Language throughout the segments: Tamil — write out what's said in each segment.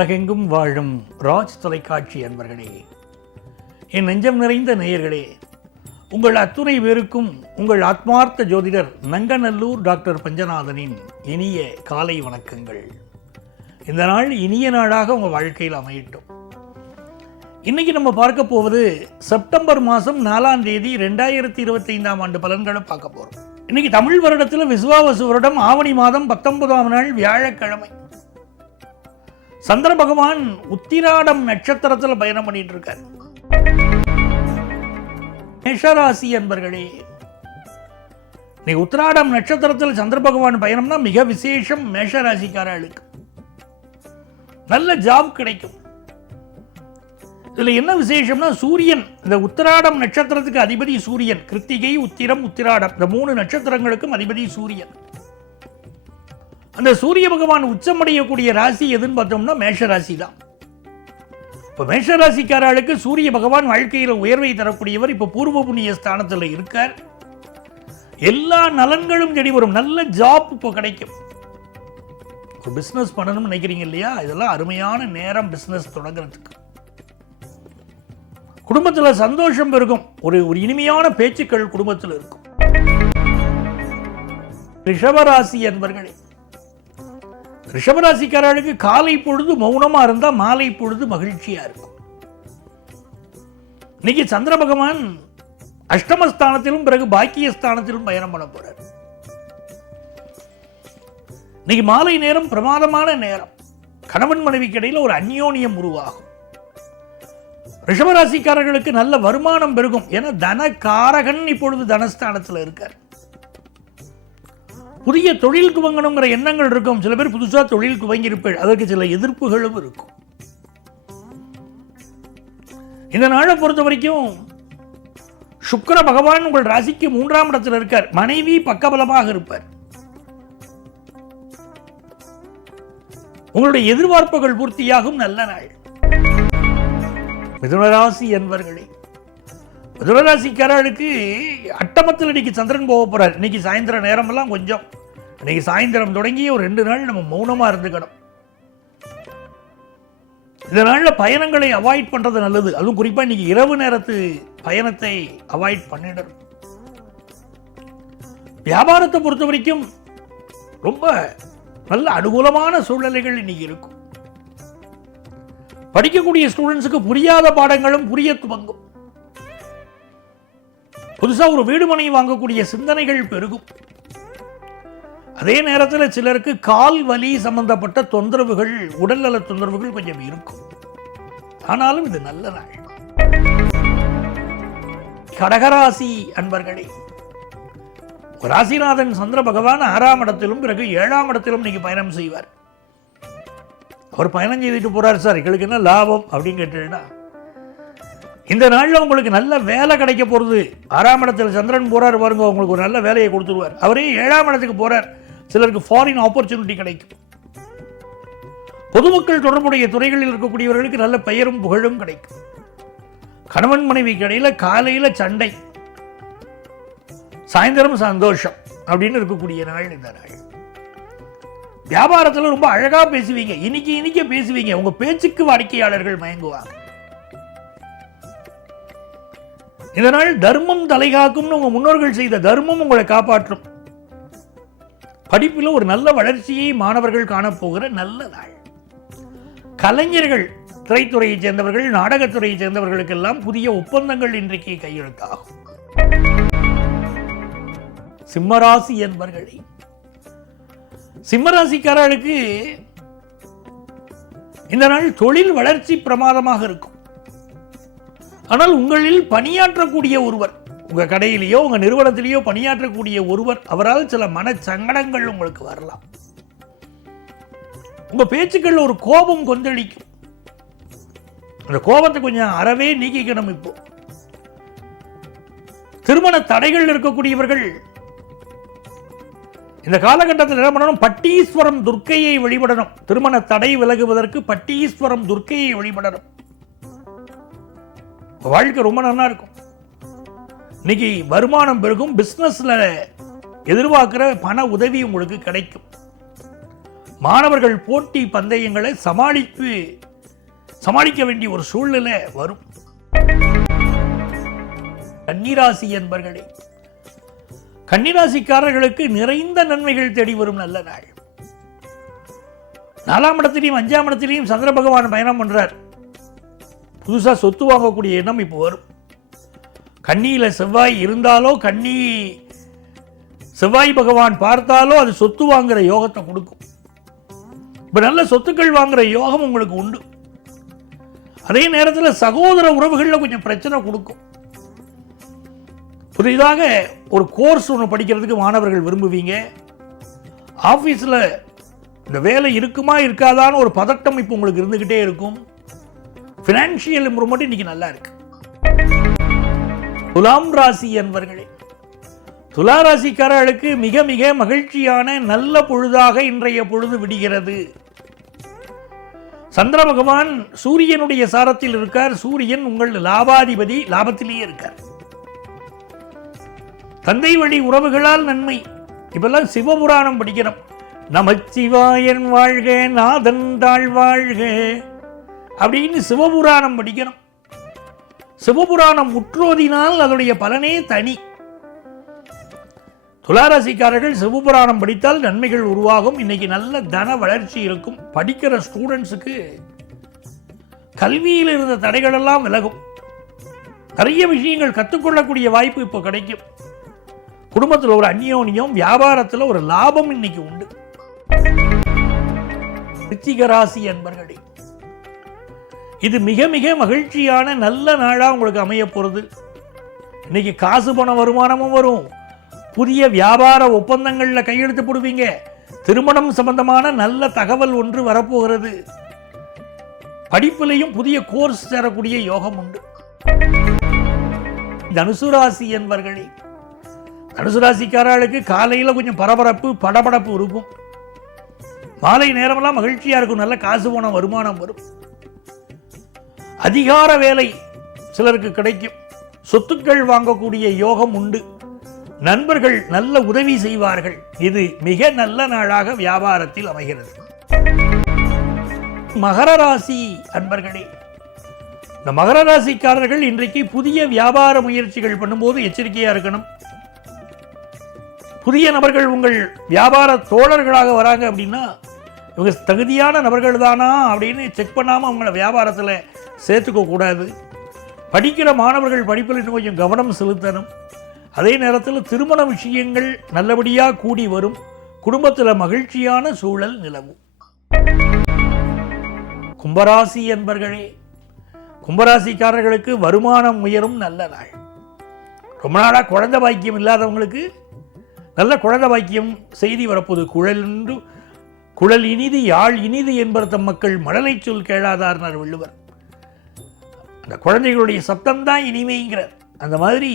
உலகெங்கும் வாழும் ராஜ் தொலைக்காட்சி அன்பர்களே, என் நெஞ்சம் நிறைந்த நேயர்களே, உங்கள் அத்துணை பேருக்கும் உங்கள் ஆத்மார்த்த ஜோதிடர் நங்கநல்லூர் டாக்டர் பஞ்சநாதனின் இனிய காலை வணக்கங்கள். இந்த நாள் இனிய நாளாக உங்கள் வாழ்க்கையில் அமையட்டும். இன்னைக்கு நம்ம பார்க்க போவது செப்டம்பர் மாதம் 4ஆம் தேதி 2025ஆம் ஆண்டு பலன்களை பார்க்க போகிறோம். இன்னைக்கு தமிழ் வருடத்தில் விசுவாவசு வருடம் ஆவணி மாதம் 19ஆம் நாள் வியாழக்கிழமை. சந்திர பகவான் உத்திராடம் நட்சத்திரத்தில் பயணம் பண்ணிட்டு இருக்கார். மேஷராசி அன்பர்களே, நீ உத்திராடம் நட்சத்திரத்தில் சந்திர பகவான் பயணம்னா மிக விசேஷம். மேஷராசிக்காரர்களுக்கு நல்ல ஜாப் கிடைக்கும். இதுல என்ன விசேஷம்னா, சூரியன் இந்த உத்திராடம் நட்சத்திரத்துக்கு அதிபதி சூரியன். கிருத்திகை, உத்திரம், உத்திராடம் இந்த 3 நட்சத்திரங்களுக்கும் அதிபதி சூரியன். அந்த சூரிய பகவான் உச்சமடையக்கூடிய ராசி எதுன்னு பார்த்தோம்னா மேஷராசி தான். இப்போ மேஷராசிக்காரர்களுக்கு சூரிய பகவான் வாழ்க்கையில் உயர்வை தரக்கூடியவர். இப்போ பூர்வ புண்ணிய ஸ்தானத்தில் இருக்கார். எல்லா நலன்களும் தேடி வரும். நல்ல ஜாப் இப்போ கிடைக்கும். ஒரு பிஸ்னஸ் பண்ணணும்னு நினைக்கிறீங்க இல்லையா, இதெல்லாம் அருமையான நேரம் பிஸ்னஸ் தொடங்குறதுக்கு. குடும்பத்தில் சந்தோஷம் இருக்கும். ஒரு இனிமையான பேச்சுக்கள் குடும்பத்தில் இருக்கும். ரிஷபராசி என்பர்களே, ரிஷபராசிக்காரர்களுக்கு காலை பொழுது மௌனமா இருந்தா மாலை பொழுது மகிழ்ச்சியா இருக்கும். இன்னைக்கு சந்திர பகவான் அஷ்டமஸ்தானத்திலும் பிறகு பாக்கியஸ்தானத்திலும் பயணம் பண்ண போறார். இன்னைக்கு மாலை நேரம் பிரமாதமான நேரம். கணவன் மனைவிக்கு இடையில ஒரு அந்யோன்யம் உருவாகும். ரிஷபராசிக்காரர்களுக்கு நல்ல வருமானம் பெருகும். ஏன்னா தனகாரகன் இப்பொழுது தனஸ்தானத்தில் இருக்கார். புதிய தொழில் துவங்கணுங்கிற எண்ணங்கள் இருக்கும். சில பேர் புதுசாக தொழில் துவங்கியிருப்பார். அதற்கு சில எதிர்ப்புகளும் இருக்கும். இந்த நாளை பொறுத்த வரைக்கும் சுக்கிர பகவான் உங்கள் ராசிக்கு 3ஆம் இடத்தில் இருக்கார். மனைவி பக்கபலமாக இருப்பார். உங்களுடைய எதிர்பார்ப்புகள் பூர்த்தியாகும். நல்ல நாள். மிதுனராசி என்பர்களே, மிதுனராசிக்காரர்களுக்கு அட்டமத்தில் இன்னைக்கு சந்திரன் போக போறார். இன்னைக்கு சாயந்தர நேரமெல்லாம் கொஞ்சம், இன்னைக்கு சாயந்தரம் தொடங்கி ஒரு 2 நாள் நம்ம மௌனமா இருந்துக்கணும். இந்த நாளில் பயணங்களை அவாய்ட் பண்றது நல்லது. அதுவும் குறிப்பா இன்னைக்கு இரவு நேரத்து பயணத்தை அவாய்ட் பண்ணிடணும். வியாபாரத்தை பொறுத்த வரைக்கும் ரொம்ப நல்ல அனுகூலமான சூழ்நிலைகள் இன்னைக்கு இருக்கும். படிக்கக்கூடிய ஸ்டூடெண்ட்ஸுக்கு புரியாத பாடங்களும் புரிய துவங்கும். புதுசா ஒரு வீடு மனை வாங்கக்கூடிய சிந்தனைகள் பெருகும். அதே நேரத்தில் சிலருக்கு கால் வலி சம்பந்தப்பட்ட தொந்தரவுகள், உடல்நல தொந்தரவுகள் கொஞ்சம் இருக்கும். ஆனாலும் இது நல்ல நாள். கடகராசி அன்பர்களே, ராசிநாதன் சந்திர பகவான் 6ஆம் இடத்திலும் பிறகு 7ஆம் இடத்திலும் நீங்க பயணம் செய்வார். அவர் பயணம் செய்துட்டு போறார். சார் எங்களுக்கு என்ன லாபம் அப்படின்னு கேட்டீங்கன்னா, இந்த நாளில் உங்களுக்கு நல்ல வேலை கிடைக்க போகிறது. 6ஆம் இடத்துல சந்திரன் போறார் பாருங்க, உங்களுக்கு ஒரு நல்ல வேலையை கொடுத்துருவார். அவரே 7ஆம் இடத்துக்கு போறார். சிலருக்கு ஃபாரின் ஆப்பர்ச்சுனிட்டி கிடைக்கும். பொதுமக்கள் தொடர்புடைய துறைகளில் இருக்கக்கூடியவர்களுக்கு நல்ல பெயரும் புகழும் கிடைக்கும். கணவன் மனைவிக்கு இடையில காலையில சண்டை, சாயந்தரம் சந்தோஷம் அப்படின்னு இருக்கக்கூடிய நாள் இந்த நாள். வியாபாரத்தில் ரொம்ப அழகா பேசுவீங்க. இனிக்க பேசுவீங்க. உங்க பேச்சுக்கு வாடிக்கையாளர்கள் மயங்குவாங்க. இதனால் தர்மம் தலைகாக்கும். உங்க முன்னோர்கள் செய்த தர்மம் உங்களை காப்பாற்றும். படிப்பில் ஒரு நல்ல வளர்ச்சியை மாணவர்கள் காணப்போகிற நல்ல நாள். கலைஞர்கள், திரைத்துறையை சேர்ந்தவர்கள், நாடகத்துறையை சேர்ந்தவர்களுக்கெல்லாம் புதிய ஒப்பந்தங்கள் இன்றைக்கு கையெழுத்தாகும். சிம்மராசி என்பர்களே, சிம்மராசிக்காரர்களுக்கு இந்த நாள் தொழில் வளர்ச்சி பிரமாதமாக இருக்கும். ஆனால் உங்களில் பணியாற்றக்கூடிய ஒருவர், உங்க கடையிலேயோ உங்க நிறுவனத்திலேயோ பணியாற்றக்கூடிய ஒருவர், அவரால் சில மன சங்கடங்கள் உங்களுக்கு வரலாம். உங்க பேச்சுக்கள் ஒரு கோபம் கொந்தளிக்கும். அந்த கோபத்தை கொஞ்சம் அறவே நீக்கிக்கணும். இப்போ திருமண தடைகள் இருக்கக்கூடியவர்கள் இந்த காலகட்டத்தில் என்ன பண்ணணும்? பட்டீஸ்வரம் துர்க்கையை வழிபடணும். திருமண தடை விலகுவதற்கு பட்டீஸ்வரம் துர்க்கையை வழிபடணும். வாழ்க்கை ரொம்ப நல்லா இருக்கும். இன்னைக்கு வருமானம் பெருகும். பிசினஸ்ல எதிர்பார்க்கிற பண உதவி உங்களுக்கு கிடைக்கும். மாணவர்கள் போட்டி பந்தயங்களை சமாளிக்க வேண்டிய ஒரு சூழ்நிலை வரும். கன்னிராசி என்பர்களே, கன்னிராசிக்காரர்களுக்கு நிறைந்த நன்மைகள் தேடி வரும் நல்ல நாள். 4ஆம் இடத்திலையும் 5ஆம் இடத்திலையும் சந்திர பகவான் பயணம் பண்றார். புதுசா சொத்து வாங்கக்கூடிய எண்ணம் இப்போ வரும். கன்னியில செவ்வாய் இருந்தாலோ, செவ்வாய் பகவான் பார்த்தாலோ அது சொத்து வாங்குற யோகத்தை கொடுக்கும். இப்ப நல்ல சொத்துக்கள் வாங்குற யோகம் உங்களுக்கு உண்டு. அதே நேரத்தில் சகோதர உறவுகளில் கொஞ்சம் பிரச்சனை கொடுக்கும். புதிதாக ஒரு கோர்ஸ் ஒன்று படிக்கிறதுக்கு மாணவர்கள் விரும்புவீங்க. ஆஃபீஸில் இந்த வேலை இருக்குமா இருக்காதான்னு ஒரு பதட்டம் இப்போ உங்களுக்கு இருந்துக்கிட்டே இருக்கும். ஃபினான்ஷியல் இம்ப்ரூவ்மெண்ட் இன்னைக்கு நல்லா இருக்கு. துலாம் ராசி என்பர்களே, துலா ராசிக்காரர்களுக்கு மிக மிக மகிழ்ச்சியான நல்ல பொழுதாக இன்றைய பொழுது விடுகிறது. சந்திர பகவான் சூரியனுடைய சாரத்தில் இருக்கார். சூரியன் உங்கள் லாபாதிபதி, லாபத்திலேயே இருக்கார். தந்தை வழி உறவுகளால் நன்மை. இப்பெல்லாம் சிவபுராணம் படிக்கிறோம். நமச்சிவாயன் வாழ்க, நாதன் தாழ் வாழ்க அப்படின்னு சிவபுராணம் படிக்கிறோம். சிவபுராணம் முற்றோதினால் அதனுடைய பலனே தனி. துளாராசிக்காரர்கள் சிவபுராணம் படித்தால் நன்மைகள் உருவாகும். இன்னைக்கு நல்ல தன வளர்ச்சி இருக்கும். படிக்கிற ஸ்டூடெண்ட்ஸுக்கு கல்வியில் இருந்த தடைகள் எல்லாம் விலகும். நிறைய விஷயங்கள் கற்றுக்கொள்ளக்கூடிய வாய்ப்பு இப்போ கிடைக்கும். குடும்பத்தில் ஒரு அந்யோன்யம், வியாபாரத்தில் ஒரு லாபம் இன்னைக்கு உண்டு. விருச்சிக ராசி என்பர்களே, இது மிக மிக மகிழ்ச்சியான நல்ல நாளா உங்களுக்கு அமைய போறது. இன்னைக்கு காசு பண வருமானமும் வரும். புதிய வியாபார ஒப்பந்தங்கள்ல கையெழுத்து போடுவீங்க. திருமணம் சம்பந்தமான நல்ல தகவல் ஒன்று வரப்போகிறது. படிப்பிலையும் புதிய கோர்ஸ் சேரக்கூடிய யோகம் உண்டு. தனுசு ராசி என்பர்களே, தனுசு ராசிக்காரர்களுக்கு காலையில் கொஞ்சம் பரபரப்பு படபடப்பு இருக்கும். மாலை நேரமெல்லாம் மகிழ்ச்சியா இருக்கும். நல்ல காசு போன வருமானம் வரும். அதிகார வேலை சிலருக்கு கிடைக்கும். சொத்துக்கள் வாங்கக்கூடிய யோகம் உண்டு. நண்பர்கள் நல்ல உதவி செய்வார்கள். இது மிக நல்ல நாளாக வியாபாரத்தில் அமைகிறது. மகர ராசி அன்பர்களே, இந்த மகர ராசிக்காரர்கள் இன்றைக்கு புதிய வியாபார முயற்சிகள் பண்ணும்போது எச்சரிக்கையா இருக்கணும். புதிய நபர்கள் உங்கள் வியாபார தோழர்களாக வராங்க அப்படின்னா இவங்க தகுதியான நபர்கள் தானா அப்படின்னு செக் பண்ணாமல் அவங்கள வியாபாரத்தில் சேர்த்துக்க கூடாது. படிக்கிற மாணவர்கள் படிப்பில் இன்னும் கொஞ்சம் கவனம் செலுத்தணும். அதே நேரத்தில் திருமண விஷயங்கள் நல்லபடியாக கூடி வரும். குடும்பத்தில் மகிழ்ச்சியான சூழல் நிலவும். கும்பராசி என்பர்களே, கும்பராசிக்காரர்களுக்கு வருமானம் உயரும் நல்ல நாள். ரொம்ப நாளாக குழந்தை பாக்கியம் இல்லாதவங்களுக்கு நல்ல குழந்தை பாக்கியம் செய்தி வரப்போது. குழல் இனிது யாழ் இனிது என்பர் தம் மக்கள் மழலை சொல் கேளாதார்னார் வள்ளுவர். அந்த குழந்தைகளுடைய சப்தம்தான் இனிமைங்கிறார். அந்த மாதிரி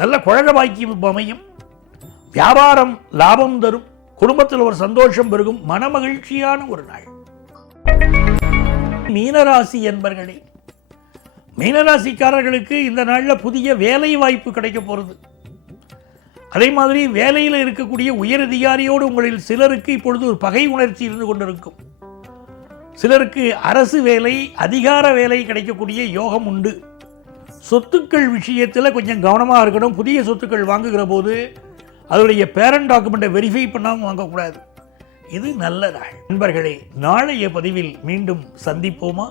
நல்ல குழந்தை பாக்கியம் அமையும். வியாபாரம் லாபம் தரும். குடும்பத்தில் ஒரு சந்தோஷம் பெருகும். மனமகிழ்ச்சியான ஒரு நாள். மீனராசி என்பர்களே, மீனராசிக்காரர்களுக்கு இந்த நாளில் புதிய வேலை வாய்ப்பு கிடைக்க போகிறது. அதே மாதிரி வேலையில் இருக்கக்கூடிய உயரதிகாரியோடு உங்களில் சிலருக்கு இப்பொழுது ஒரு பகை உணர்ச்சி இருந்து கொண்டிருக்கும். சிலருக்கு அரசு வேலை, அதிகார வேலை கிடைக்கக்கூடிய யோகம் உண்டு. சொத்துக்கள் விஷயத்தில் கொஞ்சம் கவனமாக இருக்கணும். புதிய சொத்துக்கள் வாங்குகிற போது அதனுடைய பேரண்ட் டாக்குமெண்ட்டை வெரிஃபை பண்ணாமல் வாங்கக்கூடாது. இது நல்ல நாள். நண்பர்களே, நாளைய பதிவில் மீண்டும் சந்திப்போமா?